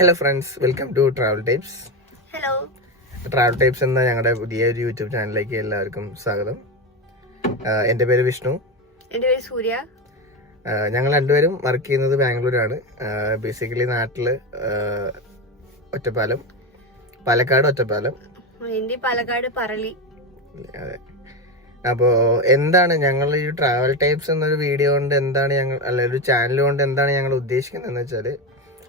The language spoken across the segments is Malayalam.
Hello friends, welcome to travel types. Hello. Travel types എന്ന ഞങ്ങളുടെ പുതിയ ഒരു യൂട്യൂബ് ചാനലിലേക്ക് എല്ലാവർക്കും സ്വാഗതം. എൻ്റെ പേര് വിഷ്ണു. എൻ്റെ പേര് സൂര്യ. ഞങ്ങൾ രണ്ടുപേരും വർക്ക് ചെയ്യുന്നത് ബാംഗ്ലൂരാണ്. ബേസിക്കലി നാട്ടില് ഒറ്റപ്പാലം, പാലക്കാട് ഒറ്റപ്പാലം. പാലക്കാട് പറളി. അതെ. അപ്പോൾ എന്താണ് ഞങ്ങൾ ഈ ട്രാവൽ ടൈപ്സ് എന്നൊരു വീഡിയോ കൊണ്ട് എന്താണ് ഞങ്ങൾ, അല്ല ഒരു ചാനൽ കൊണ്ട് എന്താണ് ഞങ്ങൾ ഉദ്ദേശിക്കുന്നതെന്ന് വെച്ചാൽ,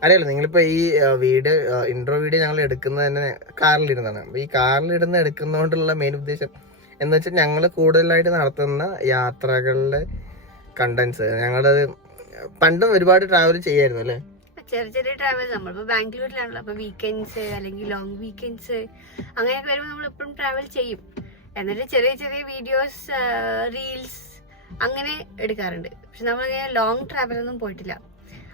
അറിയാലോ നിങ്ങളിപ്പോൾ ഈ വീഡിയോ ഇൻട്രോ വീഡിയോ ഞങ്ങൾ എടുക്കുന്നത് തന്നെ കാറിലിരുന്നാണ്. അപ്പോൾ ഈ കാറിലിരുന്ന് എടുക്കുന്നതുകൊണ്ടുള്ള മെയിൻ ഉദ്ദേശം എന്ന് വെച്ചാൽ ഞങ്ങൾ കൂടുതലായിട്ട് നടത്തുന്ന യാത്രകളിലെ കണ്ടന്റ്സ്. ഞങ്ങളത് പണ്ടും ഒരുപാട് ട്രാവൽ ചെയ്യായിരുന്നു അല്ലേ? ചെറിയ ചെറിയ ട്രാവൽ. നമ്മളിപ്പോൾ ബാംഗ്ലൂരിലാണല്ലോ, അപ്പോൾ വീക്കെൻഡ്സ് അല്ലെങ്കിൽ ലോങ് വീക്കെൻഡ്സ് അങ്ങനെയൊക്കെ വരുമ്പോൾ നമ്മൾ എപ്പോഴും ട്രാവൽ ചെയ്യും. എന്നിട്ട് ചെറിയ ചെറിയ വീഡിയോസ്, റീൽസ് അങ്ങനെ എടുക്കാറുണ്ട്. പക്ഷെ നമ്മളിങ്ങനെ ലോങ് ട്രാവലൊന്നും പോയിട്ടില്ല.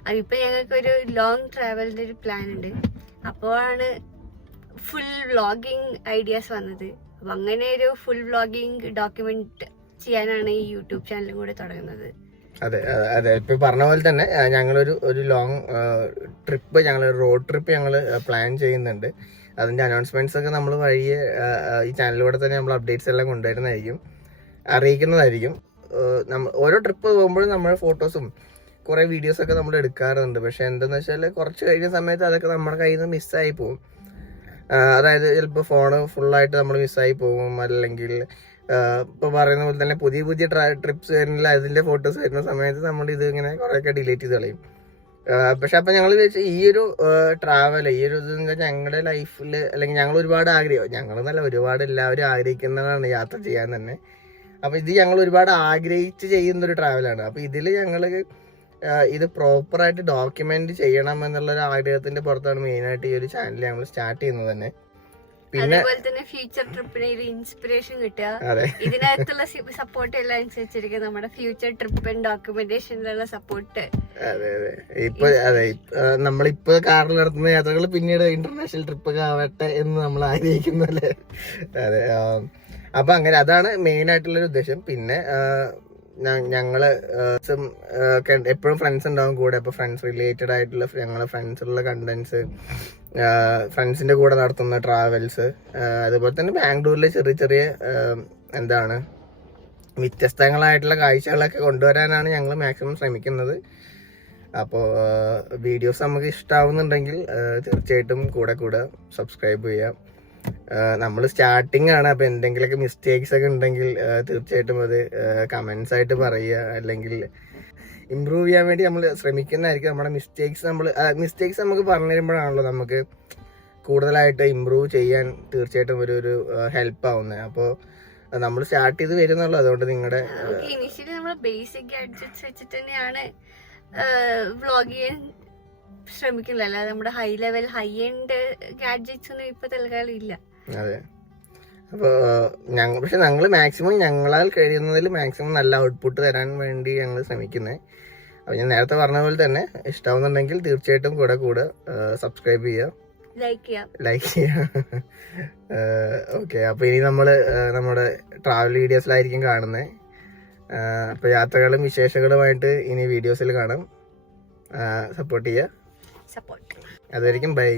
അതിപ്പോൾ ഞങ്ങൾക്ക് ഒരു ലോങ് ട്രാവലിൻ്റെ ഒരു പ്ലാൻ ഉണ്ട്. അപ്പോഴാണ് ഫുൾ വ്ളോഗിങ് ഐഡിയാസ് വന്നത്. അപ്പം അങ്ങനെ ഒരു ഫുൾ വ്ളോഗിങ് ഡോക്യുമെന്റ് ചെയ്യാനാണ് ഈ യൂട്യൂബ് ചാനലും കൂടെ തുടങ്ങുന്നത്. അതെ അതെ, ഇപ്പൊ പറഞ്ഞ പോലെ തന്നെ ഞങ്ങളൊരു ലോങ് ട്രിപ്പ്, റോഡ് ട്രിപ്പ് ഞങ്ങൾ പ്ലാൻ ചെയ്യുന്നുണ്ട്. അതിന്റെ അനൗൺസ്മെന്റ്സ് ഒക്കെ നമ്മൾ വഴിയെ ഈ ചാനലിലൂടെ തന്നെ നമ്മൾ അപ്ഡേറ്റ്സ് എല്ലാം കൊണ്ടുവരുന്നതായിരിക്കും, അറിയിക്കുന്നതായിരിക്കും. ഓരോ ട്രിപ്പ് പോകുമ്പോഴും നമ്മൾ ഫോട്ടോസും കുറെ വീഡിയോസ് ഒക്കെ നമ്മൾ എടുക്കാറുണ്ട്. പക്ഷെ എന്താന്ന് വെച്ചാൽ കുറച്ച് കഴിഞ്ഞ സമയത്ത് അതൊക്കെ നമ്മുടെ കയ്യിൽ നിന്ന് മിസ്സായി പോകും. അതായത് ചിലപ്പോൾ ഫോണ് ഫുള്ളായിട്ട് നമ്മൾ മിസ്സായി പോകും, അല്ലെങ്കിൽ ഇപ്പോൾ പറയുന്ന പോലെ തന്നെ പുതിയ പുതിയ ട്രിപ്സ് വരുന്നില്ല, അതിന്റെ ഫോട്ടോസ് വരുന്ന സമയത്ത് നമ്മൾ ഇത് ഇങ്ങനെ കുറേയൊക്കെ ഡിലീറ്റ് ചെയ്ത് കളയും. പക്ഷെ അപ്പം ഞങ്ങൾ വിചാരിച്ചു ഈ ഒരു ട്രാവൽ, ഈ ഒരു ഇത് ഞങ്ങളുടെ ലൈഫിൽ, അല്ലെങ്കിൽ ഞങ്ങൾ ഒരുപാട് ഞങ്ങളെന്നല്ല ഒരുപാട് എല്ലാവരും ആഗ്രഹിക്കുന്നതാണ് യാത്ര ചെയ്യാൻ തന്നെ. അപ്പം ഇത് ഞങ്ങൾ ഒരുപാട് ആഗ്രഹിച്ച് ചെയ്യുന്നൊരു ട്രാവലാണ്. അപ്പം ഇതിൽ ഞങ്ങൾ ഇത് പ്രോപ്പറായിട്ട് ഡോക്യുമെന്റ് ചെയ്യണം എന്നുള്ളൊരു ആഗ്രഹത്തിന്റെ പുറത്താണ് മെയിനായിട്ട് ഈ ഒരു ചാനൽ ഞങ്ങൾ സ്റ്റാർട്ട് ചെയ്യുന്നത് തന്നെ. പിന്നെ ഫ്യൂച്ചർ ട്രിപ്പിന് ഒരു ഇൻസ്പിറേഷൻ കിട്ടുക, ഇതിനകത്തുള്ള സപ്പോർട്ട് എല്ലാം അനുസരിച്ചിരിക്കും നമ്മുടെ ഫ്യൂച്ചർ ട്രിപ്പ് ഡോക്യുമെന്റേഷനിലുള്ള സപ്പോർട്ട്. അതെ, നമ്മളിപ്പോ കാറിൽ നടത്തുന്ന യാത്രകൾ പിന്നീട് ഇന്റർനാഷണൽ ട്രിപ്പ് ഒക്കെ ആവട്ടെ എന്ന് നമ്മൾ ആഗ്രഹിക്കുന്നല്ലേ. അതെ, അപ്പൊ അങ്ങനെ അതാണ് മെയിൻ ആയിട്ടുള്ളൊരു ഉദ്ദേശം. പിന്നെ ഞങ്ങള് എപ്പോഴും ഫ്രണ്ട്സ് ഉണ്ടാവും കൂടെ. അപ്പൊ ഫ്രണ്ട്സ് റിലേറ്റഡ് ആയിട്ടുള്ള ഞങ്ങളെ ഫ്രണ്ട്സിലുള്ള കണ്ടന്റ്സ്, ഫ്രണ്ട്സിന്റെ കൂടെ നടത്തുന്ന ട്രാവൽസ്, അതുപോലെ തന്നെ ബാംഗ്ലൂരിലെ ചെറിയ ചെറിയ വ്യത്യസ്തങ്ങളായിട്ടുള്ള കാഴ്ചകളൊക്കെ കൊണ്ടുവരാനാണ് ഞങ്ങൾ മാക്സിമം ശ്രമിക്കുന്നത്. അപ്പോൾ വീഡിയോസ് നമുക്ക് ഇഷ്ടാവുന്നുണ്ടെങ്കിൽ തീർച്ചയായിട്ടും കൂടെ സബ്സ്ക്രൈബ് ചെയ്യാം. നമ്മൾ സ്റ്റാർട്ടിങ് ആണ്, അപ്പൊ എന്തെങ്കിലുമൊക്കെ മിസ്റ്റേക്സ് ഒക്കെ ഉണ്ടെങ്കിൽ തീർച്ചയായിട്ടും അത് കമന്റ്സ് ആയിട്ട് പറയുക, അല്ലെങ്കിൽ ഇമ്പ്രൂവ് ചെയ്യാൻ വേണ്ടി നമ്മൾ ശ്രമിക്കുന്നതായിരിക്കും. നമ്മുടെ മിസ്റ്റേക്സ് നമുക്ക് പറഞ്ഞു തരുമ്പോഴാണല്ലോ നമുക്ക് കൂടുതലായിട്ട് ഇമ്പ്രൂവ് ചെയ്യാൻ തീർച്ചയായിട്ടും ഒരു ഹെൽപ്പ് ആവുന്നത്. അപ്പോൾ നമ്മൾ സ്റ്റാർട്ട് ചെയ്ത് വരുന്നുള്ളൂ. അതുകൊണ്ട് നിങ്ങളുടെ ഇനിഷ്യലി നമ്മൾ ബേസിക് ഗാഡ്ജറ്റ്സ് വെച്ചിട്ട് തന്നെയാണ് വ്ളോഗ് ചെയ്യാൻ ശ്രമിക്കുന്നില്ല. അല്ലാതെ നമ്മുടെ high level high end gadgets ഒന്നും ഇപ്പൊ തൽക്കാലം ഇല്ല. അതെ, അപ്പോൾ പക്ഷെ ഞങ്ങൾ മാക്സിമം ഞങ്ങളാൽ കഴിയുന്നതിൽ മാക്സിമം നല്ല ഔട്ട്പുട്ട് തരാൻ വേണ്ടി ഞങ്ങൾ ശ്രമിക്കുന്നത്. അപ്പോൾ ഞാൻ നേരത്തെ പറഞ്ഞ പോലെ തന്നെ ഇഷ്ടമാവുന്നുണ്ടെങ്കിൽ തീർച്ചയായിട്ടും കൂടെ സബ്സ്ക്രൈബ് ചെയ്യുക, ലൈക്ക് ചെയ്യുക. ഓക്കെ, അപ്പോൾ ഇനി നമ്മൾ നമ്മുടെ ട്രാവൽ വീഡിയോസിലായിരിക്കും കാണുന്നത്. അപ്പോൾ യാത്രകളും വിശേഷങ്ങളുമായിട്ട് ഇനി വീഡിയോസിൽ കാണാം. സപ്പോർട്ട് ചെയ്യുക. സപ്പോർട്ട്. അതായിരിക്കും. ബൈ.